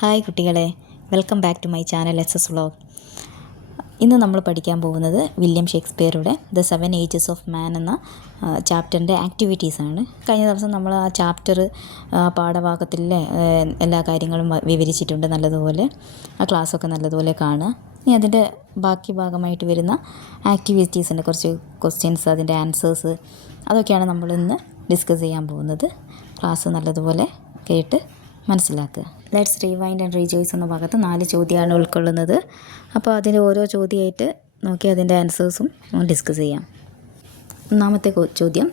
Hi കുട്ടികളെ, welcome back to my channel S S vlog. ഇന്ന് നമ്മൾ പഠിക്കാൻ പോകുന്നത് വില്യം ഷേക്സ്പിയറുടെ ദ 7 ഏജസ് ഓഫ് മാൻ എന്ന ചാപ്റ്ററിൻ്റെ ആക്ടിവിറ്റീസാണ്. കഴിഞ്ഞ ദിവസം നമ്മൾ ആ ചാപ്റ്റർ പാഠഭാഗത്തിലെ എല്ലാ കാര്യങ്ങളും വിവരിച്ചിട്ടുണ്ട് നല്ലതുപോലെ. ആ ക്ലാസ്സൊക്കെ നല്ലതുപോലെ കാണുക. ഇനി അതിൻ്റെ ബാക്കി ഭാഗമായിട്ട് വരുന്ന ആക്ടിവിറ്റീസിൻ്റെ കുറച്ച് ക്വസ്റ്റ്യൻസ്, അതിൻ്റെ ആൻസേഴ്സ്, അതൊക്കെയാണ് നമ്മൾ ഇന്ന് ഡിസ്കസ് ചെയ്യാൻ പോകുന്നത്. ക്ലാസ് നല്ലതുപോലെ കേട്ട് മനസ്സിലാക്കുക. ലെറ്റ്സ് റീവൈൻഡ് ആൻഡ് റീജോയ്സ് എന്ന ഭാഗത്ത് 4 ചോദ്യമാണ് ഉൾക്കൊള്ളുന്നത്. അപ്പോൾ അതിൻ്റെ ഓരോ ചോദ്യമായിട്ട് നോക്കി അതിൻ്റെ ആൻസേഴ്സും ഡിസ്കസ് ചെയ്യാം. ഒന്നാമത്തെ ചോദ്യം,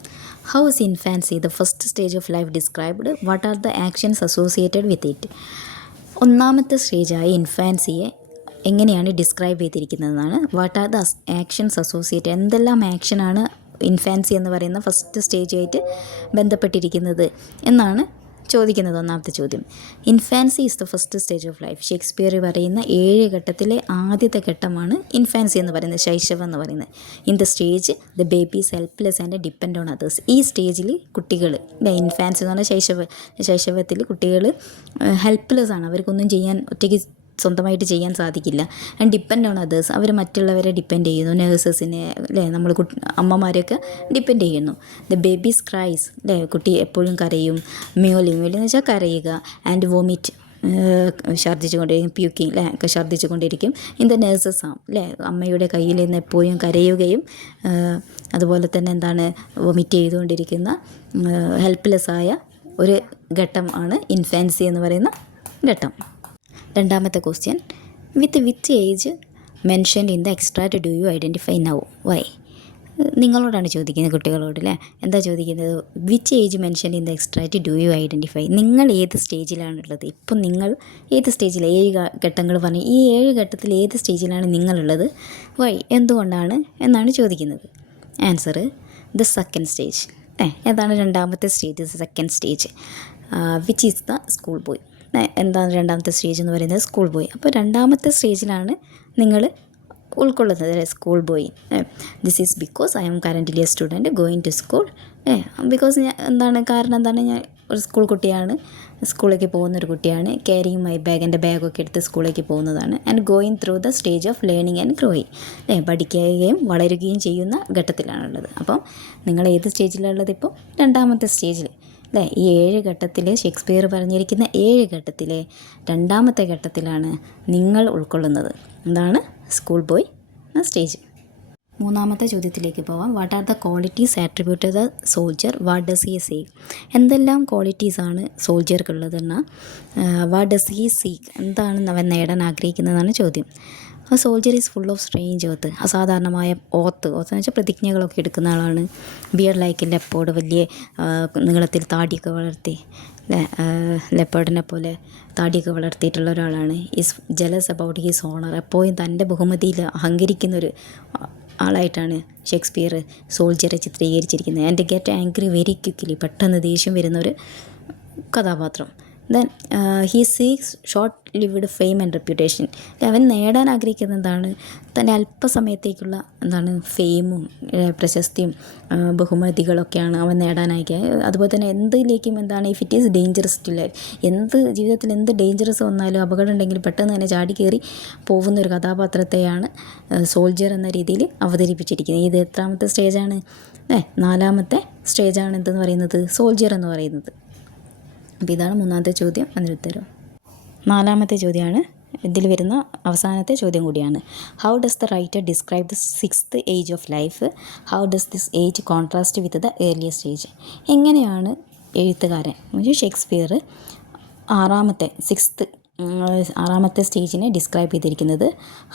how is infancy the first stage of life described? What are the actions associated with it? ഒന്നാമത്തെ സ്റ്റേജായ ഇൻഫാൻസിയെ എങ്ങനെയാണ് ഡിസ്ക്രൈബ് ചെയ്തിരിക്കുന്നതെന്നാണ്. What are the actions associated, എന്തെല്ലാം ആക്ഷനാണ് ഇൻഫാൻസി എന്ന് പറയുന്ന ഫസ്റ്റ് സ്റ്റേജായിട്ട് ബന്ധപ്പെട്ടിരിക്കുന്നത് എന്നാണ് ചോദിക്കുന്നത്. ഒന്നാമത്തെ ചോദ്യം, infancy is the first stage of life. Shakespeare പറയുന്ന 7 ഘട്ടത്തിലെ ആദ്യത്തെ ഘട്ടമാണ് ഇൻഫാൻസി എന്ന് പറയുന്നത്, ശൈശവം എന്ന് പറയുന്നത്. In the stage the baby is helpless and depend on others. ഈ സ്റ്റേജിൽ കുട്ടികൾ, ഇൻഫാൻസി എന്ന് പറഞ്ഞാൽ ശൈശവത്തിൽ കുട്ടികൾ ഹെൽപ്ലെസ് ആണ്, അവർക്കൊന്നും ചെയ്യാൻ ഒറ്റയ്ക്ക് സ്വന്തമായിട്ട് ചെയ്യാൻ സാധിക്കില്ല. ആൻഡ് ഡിപ്പെൻഡ് ഓൺ അതേഴ്സ്, അവർ മറ്റുള്ളവരെ ഡിപ്പെൻഡ് ചെയ്യുന്നു, നേഴ്സസിനെ നമ്മൾ അമ്മമാരെയൊക്കെ ഡിപ്പെൻഡ് ചെയ്യുന്നു. ദ ബേബീസ് ക്രൈസ്, കുട്ടി എപ്പോഴും കരയും. മ്യോലി എന്ന് വെച്ചാൽ കരയുക. ആൻഡ് വോമിറ്റ്, ഛർദ്ദിച്ചു കൊണ്ടിരിക്കും. പ്യൂക്കിങ് ഒക്കെ ഛർദ്ദിച്ചു കൊണ്ടിരിക്കും. ഇൻ ദ നേഴ്സസ് ആം, അമ്മയുടെ കയ്യിൽ നിന്ന് എപ്പോഴും കരയുകയും അതുപോലെ തന്നെ വൊമിറ്റ് ചെയ്തുകൊണ്ടിരിക്കുന്ന ഹെൽപ്ലെസ്സായ ഒരു ഘട്ടമാണ് ഇൻഫാൻസി എന്ന് പറയുന്ന ഘട്ടം. രണ്ടാമത്തെ question, with which age mentioned in the extract do you identify now? Why? നിങ്ങളോടാണ് ചോദിക്കുന്നത്, കുട്ടികളോട് എന്താ ചോദിക്കുന്നത്? Which age mention in the extract do you identify? നിങ്ങൾ ഏത് സ്റ്റേജിലാണുള്ളത്? ഇപ്പം നിങ്ങൾ ഏത് സ്റ്റേജിൽ? 7 ഘട്ടങ്ങൾ പറഞ്ഞു. ഈ 7 ഘട്ടത്തിൽ ഏത് സ്റ്റേജിലാണ് നിങ്ങളുള്ളത്? വൈ? എന്തുകൊണ്ടാണ് എന്നാണ് ചോദിക്കുന്നത്. Answer, the second stage. ഏതാണ് രണ്ടാമത്തെ stage? Second stage. Which is the school boy. എന്താണ് രണ്ടാമത്തെ സ്റ്റേജ് എന്ന് പറയുന്നത്? School boy. അപ്പോൾ രണ്ടാമത്തെ സ്റ്റേജിലാണ് നിങ്ങൾ ഉൾക്കൊള്ളുന്നത്, school boy. This is because I am currently a student going to school. Because കാരണം എന്താണ്, ഞാൻ ഒരു സ്കൂൾ കുട്ടിയാണ്, സ്കൂളിലേക്ക് പോകുന്നൊരു കുട്ടിയാണ്. ക്യാരിങ് മൈ ബാഗ്, എൻ്റെ ബാഗൊക്കെ എടുത്ത് സ്കൂളിലേക്ക് പോകുന്നതാണ്. And going through the stage of learning and growing, പഠിക്കുകയും വളരുകയും ചെയ്യുന്ന ഘട്ടത്തിലാണുള്ളത്. അപ്പം നിങ്ങൾ ഏത് സ്റ്റേജിലുള്ളത്? ഇപ്പോൾ രണ്ടാമത്തെ സ്റ്റേജിൽ. ഈ 7 ഘട്ടത്തിൽ, ഷേക്സ്പിയർ പറഞ്ഞിരിക്കുന്ന 7 ഘട്ടത്തിലെ രണ്ടാമത്തെ ഘട്ടത്തിലാണ് നിങ്ങൾ ഉൾക്കൊള്ളുന്നത്. എന്താണ്? School boy stage. മൂന്നാമത്തെ ചോദ്യത്തിലേക്ക് പോവാം. What are the qualities attributed the soldier? What does he seek? എന്തെല്ലാം ക്വാളിറ്റീസാണ് സോൾജർക്കുള്ളതെന്നാൽ വാട്ട് ഡസ് ഹി സീക്ക്, എന്താണ് അവൻ നേടാൻ ആഗ്രഹിക്കുന്നതാണ് ചോദ്യം. ആ soldier is full of strange oath, അസാധാരണമായ ഓത്ത് എന്ന് വെച്ചാൽ പ്രതിജ്ഞകളൊക്കെ എടുക്കുന്ന ആളാണ്. ബിയർ ലൈക്ക് ലെപ്പോർഡ്, വലിയ നീളത്തിൽ താടിയൊക്കെ വളർത്തി, ലെപ്പേർഡിനെ പോലെ താടിയൊക്കെ വളർത്തിയിട്ടുള്ള ഒരാളാണ്. Is jealous about his honour, എപ്പോഴും തൻ്റെ ബഹുമതിയിൽ അഹങ്കരിക്കുന്നൊരു ആളായിട്ടാണ് ഷേക്സ്പിയർ സോൾജറെ ചിത്രീകരിച്ചിരിക്കുന്നത്. And get angry very quickly, പെട്ടെന്ന് ദേഷ്യം വരുന്നൊരു കഥാപാത്രം. Then he seeks short lived fame and reputation. അവൻ നേടാൻ ആഗ്രഹിക്കുന്നത് എന്താണ്? തൻ്റെ അല്പസമയത്തേക്കുള്ള ഫെയിമും പ്രശസ്തിയും ബഹുമതികളൊക്കെയാണ് അവൻ നേടാനായി. അതുപോലെ തന്നെ എന്തിലേക്കും if it is dangerous to life, ജീവിതത്തിൽ എന്ത് ഡേഞ്ചറസ് വന്നാലും, അപകടം ഉണ്ടെങ്കിൽ പെട്ടെന്ന് തന്നെ ചാടി കയറി പോകുന്ന ഒരു കഥാപാത്രത്തെയാണ് സോൾജർ എന്ന രീതിയിൽ അവതരിപ്പിച്ചിരിക്കുന്നത്. ഇത് എത്രാമത്തെ സ്റ്റേജാണ്? 4ാമത്തെ സ്റ്റേജാണ് എന്തെന്ന് പറയുന്നത്, സോൾജർ എന്ന് പറയുന്നത്. അപ്പോൾ ഇതാണ് മൂന്നാമത്തെ ചോദ്യം. അതിന് ഉത്തരം 4ാമത്തെ ചോദ്യമാണ്. ഇതിൽ വരുന്ന അവസാനത്തെ ചോദ്യം കൂടിയാണ്. How does the writer describe the 6th age of life? How does this age contrast with the earlier stage? എങ്ങനെയാണ് എഴുത്തുകാരൻ ഷേക്സ്പിയർ 6ാമത്തെ സ്റ്റേജിനെ ഡിസ്ക്രൈബ് ചെയ്തിരിക്കുന്നത്?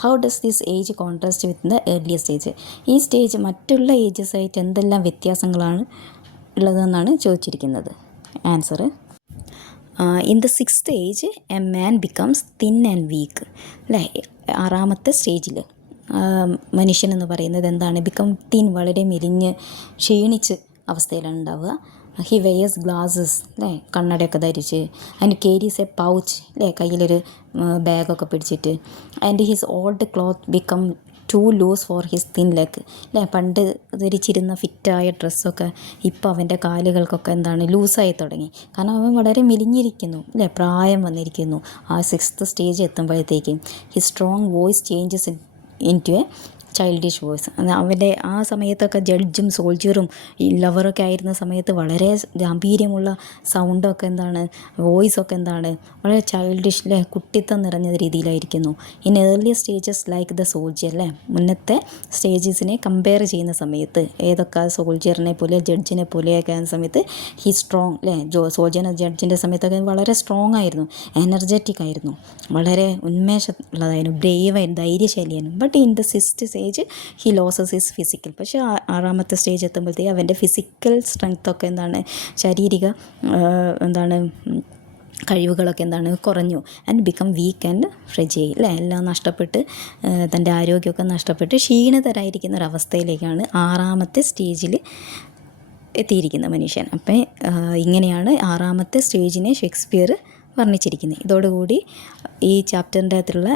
How does this age contrast with the earlier stage? ഈ സ്റ്റേജ് മറ്റുള്ള ഏജസായിട്ട് എന്തെല്ലാം വ്യത്യാസങ്ങളാണ് ഉള്ളതെന്നാണ് ചോദിച്ചിരിക്കുന്നത്. Answer, in the 6th age a man becomes thin and weak. 6ാമത്തെ സ്റ്റേജിൽ മനുഷ്യൻ എന്ന് പറയുന്നത് എന്താണ്? ബിക്കം തിൻ, വളരെ മെലിഞ്ഞ് ക്ഷീണിച്ച് അവസ്ഥയിലാണ് ഉണ്ടാവുക. ഹി വെയേഴ്സ് ഗ്ലാസസ്, കണ്ണടയൊക്കെ ധരിച്ച്. ആൻഡ് കേരീസ് എ പൗച്ച്, കയ്യിലൊരു ബാഗൊക്കെ പിടിച്ചിട്ട്. And his old cloth become too loose for his thin leg. അല്ലേ, പണ്ട് ധരിച്ചിരുന്ന ഫിറ്റായ ഡ്രസ്സൊക്കെ ഇപ്പോൾ അവൻ്റെ കാലുകൾക്കൊക്കെ എന്താണ് ലൂസായി തുടങ്ങി. കാരണം അവൻ വളരെ മെലിഞ്ഞിരിക്കുന്നു, അല്ലേ, പ്രായം വന്നിരിക്കുന്നു. ആ 6th സ്റ്റേജ് എത്തുമ്പോഴത്തേക്കും he strong voice changes into a childish voice. അവൻ്റെ ആ സമയത്തൊക്കെ ജഡ്ജും സോൾജിയറും ഈ ലവറൊക്കെ ആയിരുന്ന സമയത്ത് വളരെ ഗാംഭീര്യമുള്ള സൗണ്ടൊക്കെ എന്താണ്, വോയിസൊക്കെ എന്താണ്, വളരെ ചൈൽഡിഷ്, അല്ലേ, കുട്ടിത്തം നിറഞ്ഞ രീതിയിലായിരിക്കുന്നു. In early stages like the soldier, അല്ലേ, മുന്നത്തെ സ്റ്റേജസിനെ കമ്പയർ ചെയ്യുന്ന സമയത്ത് ഏതൊക്കെ സോൾജിയറിനെ പോലെ ജഡ്ജിനെ പോലെയൊക്കെ ആകുന്ന സമയത്ത് ഹി സ്ട്രോങ്, അല്ലേ, സോൾജിയർ ജഡ്ജിൻ്റെ സമയത്തൊക്കെ വളരെ സ്ട്രോങ് ആയിരുന്നു, എനർജറ്റിക് ആയിരുന്നു, വളരെ ഉന്മേഷമുള്ളതായിരുന്നു, ബ്രേവായിരുന്നു, ധൈര്യശാലിയായിരുന്നു. But in the 6th stage he loses his physical. പക്ഷേ 6ാമത്തെ സ്റ്റേജ് എത്തുമ്പോഴത്തേക്ക് അവൻ്റെ ഫിസിക്കൽ സ്ട്രെങ്ത്തൊക്കെ എന്താണ്, ശാരീരിക എന്താണ് കഴിവുകളൊക്കെ എന്താണ് കുറഞ്ഞു. ആൻഡ് ബിക്കം വീക്ക് ആൻഡ് ഫ്രെജൈൽ, അല്ലേ, എല്ലാം നഷ്ടപ്പെട്ട് തൻ്റെ ആരോഗ്യമൊക്കെ നഷ്ടപ്പെട്ട് ക്ഷീണിതരായിരിക്കുന്ന ഒരവസ്ഥയിലേക്കാണ് 6ാമത്തെ സ്റ്റേജിൽ എത്തിയിരിക്കുന്ന മനുഷ്യൻ. അപ്പം ഇങ്ങനെയാണ് 6ാമത്തെ സ്റ്റേജിനെ ഷേക്സ്പിയർ വർണ്ണിച്ചിരിക്കുന്നത്. ഇതോടുകൂടി ഈ ചാപ്റ്ററിൻ്റെ അകത്തുള്ള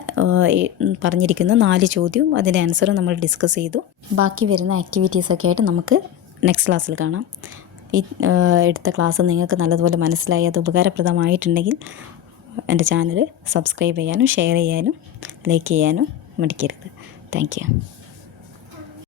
പറഞ്ഞിരിക്കുന്ന 4 ചോദ്യവും അതിൻ്റെ ആൻസറും നമ്മൾ ഡിസ്കസ് ചെയ്തു. ബാക്കി വരുന്ന ആക്ടിവിറ്റീസൊക്കെ ആയിട്ട് നമുക്ക് നെക്സ്റ്റ് ക്ലാസ്സിൽ കാണാം. ഈ എടുത്ത ക്ലാസ് നിങ്ങൾക്ക് നല്ലതുപോലെ മനസ്സിലായി, അത് ഉപകാരപ്രദമായിട്ടുണ്ടെങ്കിൽ എൻ്റെ ചാനൽ സബ്സ്ക്രൈബ് ചെയ്യാനും ഷെയർ ചെയ്യാനും ലൈക്ക് ചെയ്യാനും മടിക്കരുത്. Thank you.